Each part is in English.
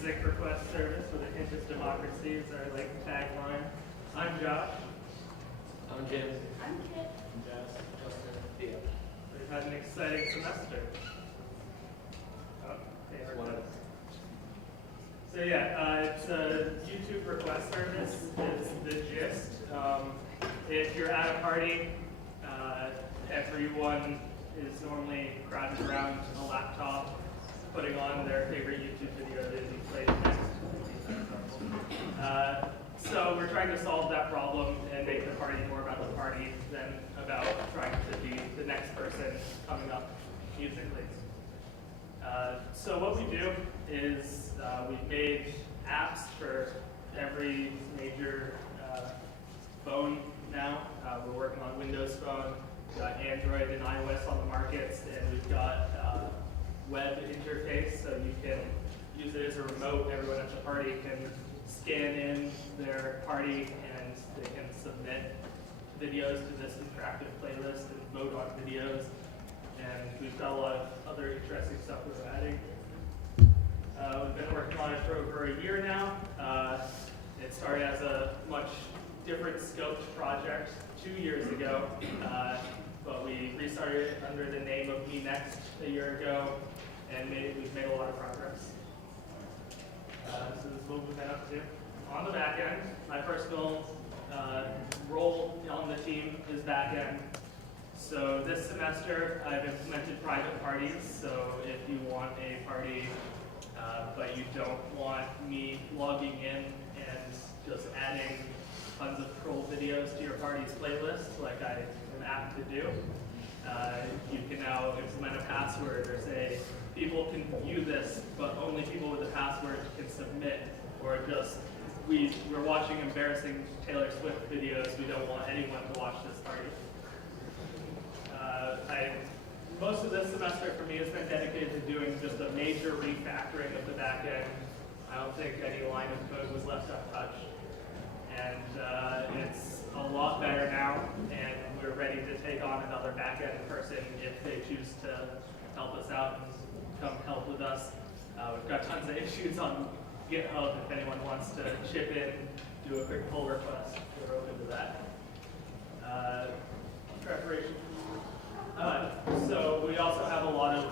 music request service with a hint of democracy is our like tagline. I'm Josh. I'm James. I'm Kit. I'm Jess. Justin. Theo. We've had an exciting semester. Oh, okay, That's one of us. So yeah, it's a YouTube request service is the gist. If you're at a party, everyone is normally crowded around a laptop, putting on their favorite YouTube video that you played next. So we're trying to solve that problem and make the party more about the party than about trying to be the next person coming up musically. So what we do is we've made apps for every major phone now. We're working on Windows Phone, we've got Android and iOS on the markets, and we've got web interface, so you can use it as a remote. Everyone at the party can scan in their party and they can submit videos to this interactive playlist and vote on videos. And we've got a lot of other interesting stuff we're adding. We've been working on it for over a year now. It started as a much different scoped project 2 years ago, but we restarted it under the name of MeNext a year ago, and we've made a lot of progress. So this is what we've been up to. On the back end, my personal role on the team is back end. So this semester, I've implemented private parties. So if you want a party, but you don't want me logging in and just adding tons of troll videos to your party's playlist, like I am apt to do, you can now implement a password or say, people can view this, but only people with a password can submit, or just, we're watching embarrassing Taylor Swift videos, we don't want anyone to watch this party. Most of this semester for me has been dedicated to doing just a major refactoring of the back end. I don't think any line of code was left untouched. And it's a lot better now, and we're ready to take on another back end person if they choose to help us out and come help with us. We've got tons of issues on GitHub if anyone wants to chip in, do a quick pull request. We're open to that. Preparation. So we also have a lot of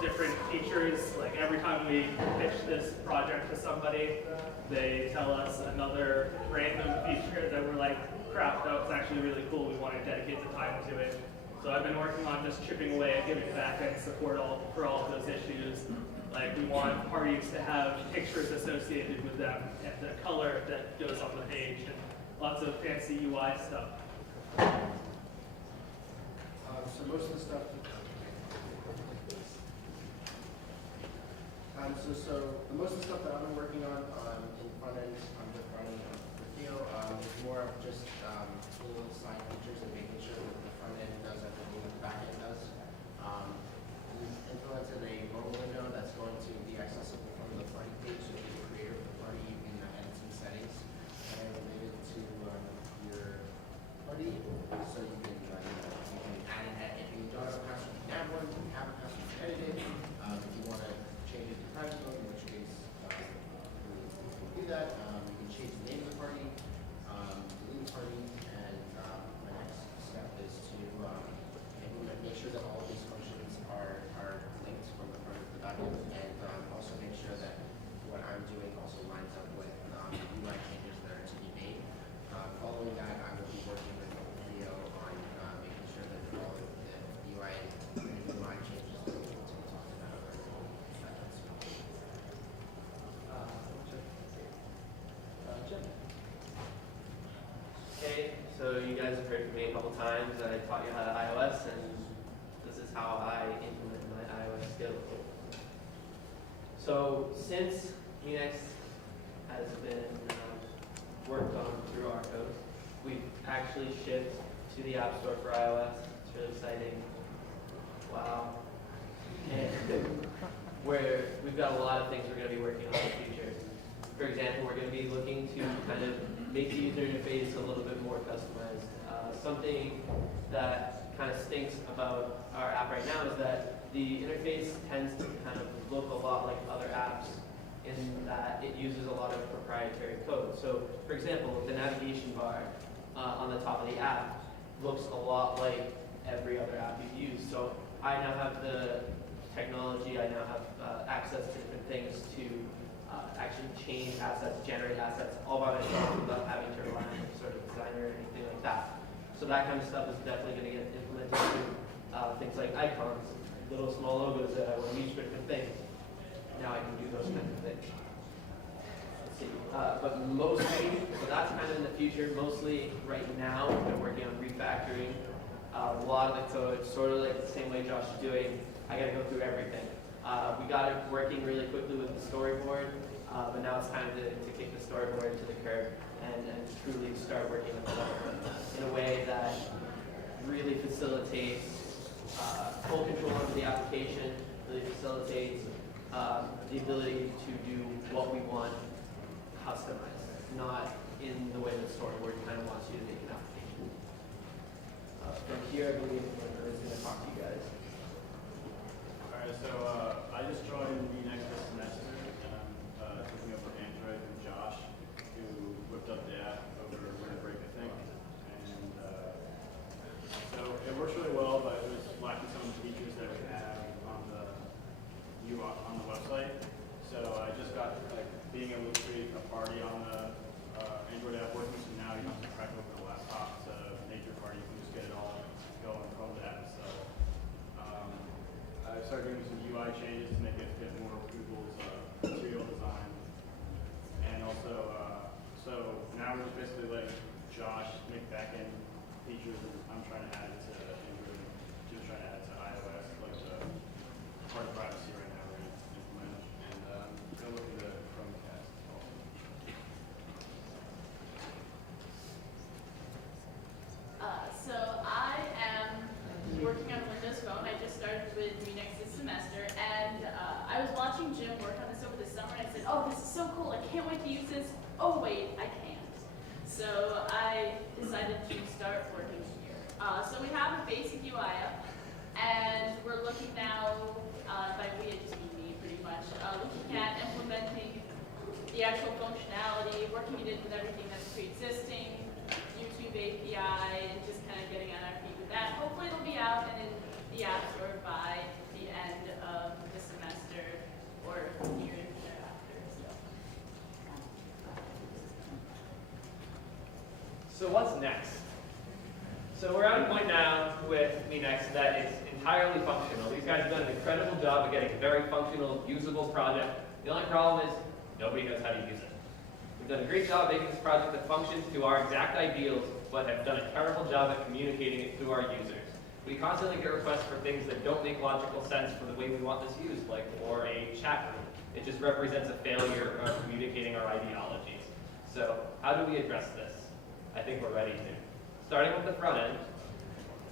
different features. Like every time we pitch this project to somebody, they tell us another random feature that we're like, crap, that was actually really cool. We want to dedicate the time to it. So I've been working on just chipping away at giving back-end support for all of those issues. Like we want parties to have pictures associated with them and the color that goes on the page and lots of fancy UI stuff. So most of the stuff, most of the stuff that I've been working on in front end, on the front end with Theo, is more of just little side features and making sure that the front end does everything that the back end does. We implemented a mobile window that's going to be accessible from the party page, so if you're a creator for the party, you can edit some settings and relate it to your party, so you can add an edit. If you don't have a password, you can add one. If you have a password, you can edit it. If you want to change it to private mode, in which case you can do that. You can change the name of the party, delete the party, and my next step is to make sure that all of these functions are linked from the front to the back end, and also make sure that what I'm doing also lines up with UI changes that are to be made. Following that, I will be working with Theo on making sure that all of the UI changes that we want to talk about are Okay, so you guys have heard from me a couple times. I taught you how to iOS, and this is how I implement my iOS skills. So since MeNext has been worked on through RCOS, we've actually shipped to the App Store for iOS. It's really exciting. Wow. And we've got a lot of things we're going to be working on in the future. For example, we're going to be looking to kind of make the user interface a little bit more customized. Something that kind of stinks about our app right now is that the interface tends to kind of look a lot like other apps in that it uses a lot of proprietary code. So, for example, the navigation bar on the top of the app looks a lot like every other app you've used. So I now have the technology, I now have access to different things to actually change assets, generate assets all by myself without having to rely on any sort of designer or anything like that. So that kind of stuff is definitely going to get implemented to things like icons, little small logos that I want to use for different things. Now I can do those kinds of things. Let's see. But mostly, so that's kind of in the future. Mostly right now, I'm working on refactoring a lot of the code, sort of like the same way Josh is doing. I got to go through everything. We got it working really quickly with the storyboard, but now it's time to kick the storyboard to the curb and truly start working with development in a way that really facilitates full control over the application, really facilitates the ability to do what we want customized, not in the way the storyboard kind of wants you to make an application. From here, I believe Linda is going to talk to you guys. Alright, so I just joined MeNext this semester, and I'm taking up for Android from Josh, who whipped up the app over winter break, I think. And so it works really well, but it was lacking some of the features that we have on the UI on the website. So I just got like being able to create a party on the Android app working. So now you don't have to track over the laptop to make your party. You can just get it all going from that. So I started doing some UI changes to make it fit more with Google's material design. And also, so now we're just basically letting Josh make backend features, and I'm trying to add it to Android, just trying to add it to iOS, like the part of privacy right now we're going to implement. And go look at the Chromecast also. So I am working on Windows Phone. I just started with MeNext this semester, and I was watching Jim work on this over the summer, and I said, oh, this is so cool. I can't wait to use this. Oh, wait, I can't. So I decided to start working here. So we have a basic UI up, and we're looking now, by we at TV pretty much, looking at implementing the actual functionality, working it in with everything that's pre-existing, YouTube API, and just kind of getting on our feet with that. Hopefully it'll be out and in the App Store by the end of the semester or year thereafter. So what's next? So we're at a point now with MeNext that it's entirely functional. These guys have done an incredible job of getting a very functional, usable project. The only problem is nobody knows how to use it. We've done a great job making this project that functions to our exact ideals, but have done a terrible job at communicating it to our users. We constantly get requests for things that don't make logical sense for the way we want this used, like for a chat room. It just represents a failure of communicating our ideologies. So how do we address this? I think we're ready to. Starting with the front end,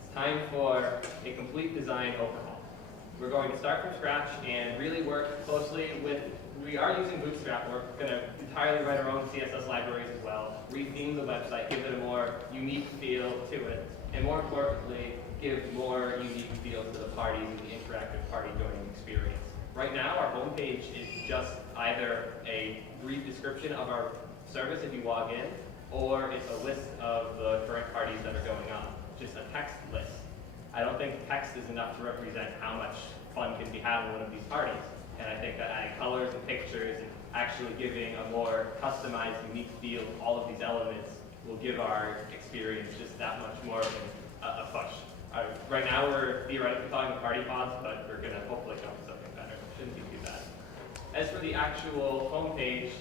it's time for a complete design overhaul. We're going to start from scratch and really work closely with, we are using Bootstrap. We're going to entirely write our own CSS libraries as well, retheme the website, give it a more unique feel to it, and more importantly, give more unique feel to the parties and the interactive party joining experience. Right now, our homepage is just either a brief description of our service if you log in, or it's a list of the current parties that are going on, just a text list. I don't think text is enough to represent how much fun can be had in one of these parties. And I think that adding colors and pictures and actually giving a more customized, unique feel to all of these elements will give our experience just that much more of a push. Right now we're theoretically calling them party pods, but we're going to hopefully come up with something better. Shouldn't be too bad. As for the actual homepage,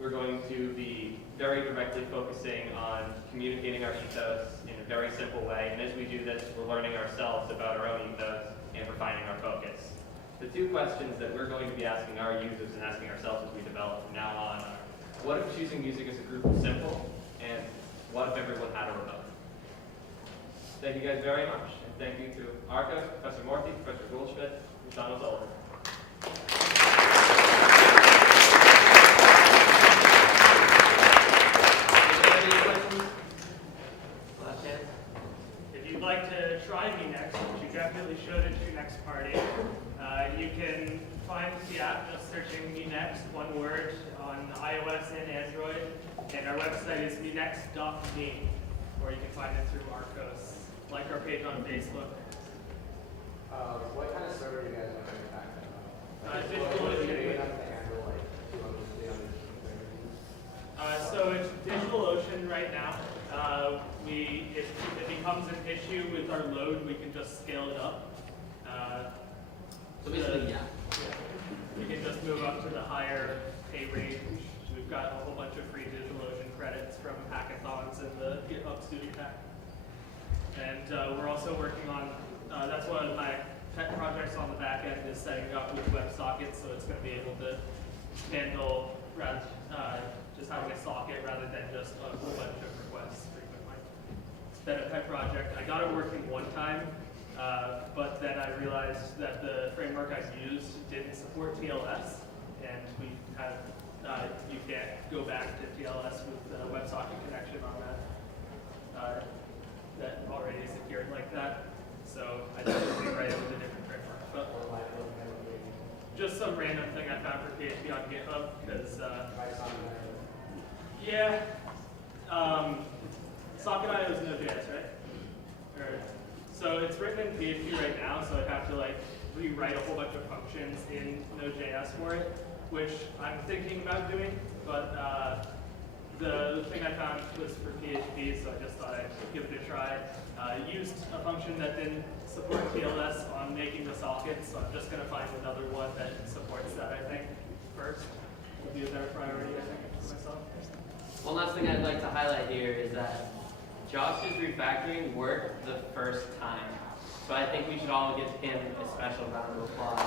we're going to be very directly focusing on communicating our ethos in a very simple way. And as we do this, we're learning ourselves about our own ethos and refining our focus. The two questions that we're going to be asking our users and asking ourselves as we develop from now on are, what if choosing music as a group was simple? And what if everyone had a remote? Thank you guys very much. And thank you to RCOS, Professor Morthy, Professor Goldschmidt, and Sean O'Sullivan. Any questions? Last chance. If you'd like to try MeNext, which you definitely should at your next party, you can find the app app, just searching MeNext, one word, on iOS and Android. And our website is MeNext.me, or you can find it through RCOS. Like our page on Facebook. What kind of server do you guys want to back then? DigitalOcean. So it's DigitalOcean right now. If it becomes an issue with our load, we can just scale it up. So basically, yeah. We can just move up to the higher pay range. We've got a whole bunch of free DigitalOcean credits from hackathons and the GitHub Student Hack. And we're also working on, that's one of my pet projects on the back end is setting up with WebSockets, so it's going to be able to handle just having a socket rather than just a whole bunch of requests frequently. It's been a pet project. I got it working one time, but then I realized that the framework I used didn't support TLS, and we have you can't go back to TLS with the WebSocket connection on that that already is secured like that. So I just rewrite it with a different framework. But just some random thing I found for PHP on GitHub because yeah, Socket.io is Node.js, right? So it's written in PHP right now, so I'd have to like rewrite a whole bunch of functions in Node.js for it, which I'm thinking about doing, but the thing I found was for PHP, so I just thought I'd give it a try. Used a function that didn't support TLS on making the sockets, so I'm just going to find another one that supports that, I think, first. Would be a better priority, I think, for myself. One last thing I'd like to highlight here is that Josh's refactoring worked the first time. So I think we should all give him a special round of applause.